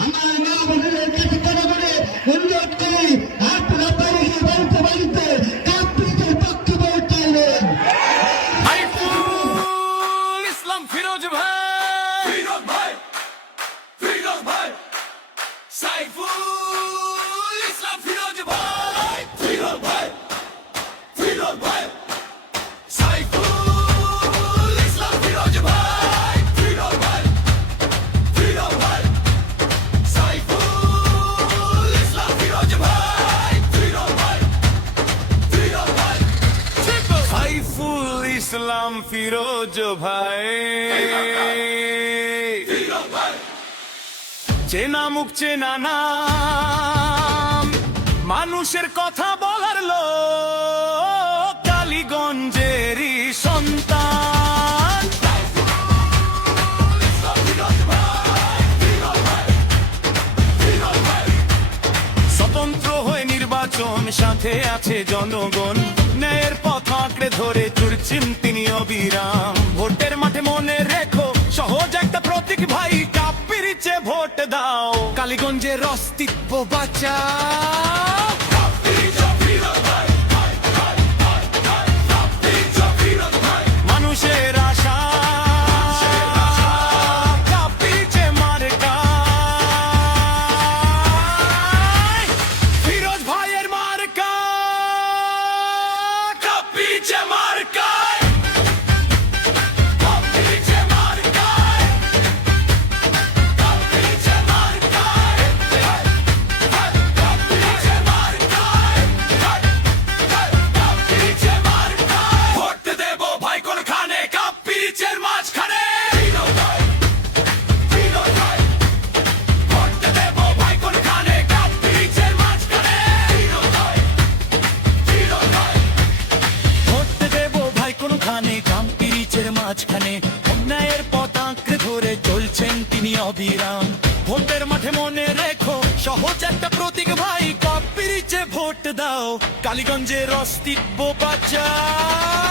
আমার মা বোনের কাছে জনগণে অনুরোধ করি, আপনারা বাড়িতে বাড়িতে বাড়িতে কাপ্রিজের পক্ষে ভোট চাইবেন। সাইফুল ইসলাম ফিরোজ ভাই, ফিরোজ ভাই, ফিরোজ ভাই, সাইফুল ইসলাম ফিরোজ ভাই, ফিরোজ ভাই, ফিরোজ ভাই, সাইফুল ইসলাম ফিরোজ ভাই, ফিরোজ ভাই, ফিরোজ ভাই, সাইফুল ইসলাম ফিরোজ ভাই, ফিরোজ ভাই, ফিরোজ ভাই, সাইফুল ইসলাম ফিরোজ ভাই, চেনা মুখ চেনা নাম, মানুষের কথা বলার লোক, কালীগঞ্জেরই সন্তান। স্বতন্ত্র হয়ে নির্বাচন, সাথে আছে জনগণ, ন্যায়ের পথ আঁকড়ে ধরে চলছেন তিনি অবিরাম। ভোটের মাঠে মনে রেখো, সহজ একটা প্রতীক ভাই, কাপ্পিরিচে ভোট দাও, কালীগঞ্জের অস্তিত্ব বাঁচাও। মানুষের আশা, কাপ্পিরিচে মার্কায়, ফিরোজ ভাইয়ের মার্কা, কাপ্পিরিচে মার্কায়, কাপ্পিরিচে মার্কায়, কাপ্পিরিচে মার্কায়, কাপ্পিরিচে মার্কায়, কাপ্পিরিচে মার্কায়। ভোট দেবো ভাই কোনখানে, কাপ্পিরিচের মাঝখানে। ভোট দেবো ভাই কোনখানে, কাপ্পিরিচের মাঝখানে। ভোট দেবো ভাই কোনখানে, কাপ্পিরিচের মাঝখানে। অন্যায়ের পথ আঁকড়ে ধরে চলছেন তিনি অবিরাম। ভোটের মাঠে মনে রেখো, সহজ একটা প্রতীক ভাই, কাপ্পিরিচে ভোট দাও, কালীগঞ্জের অস্তিত্ব বাঁচাও।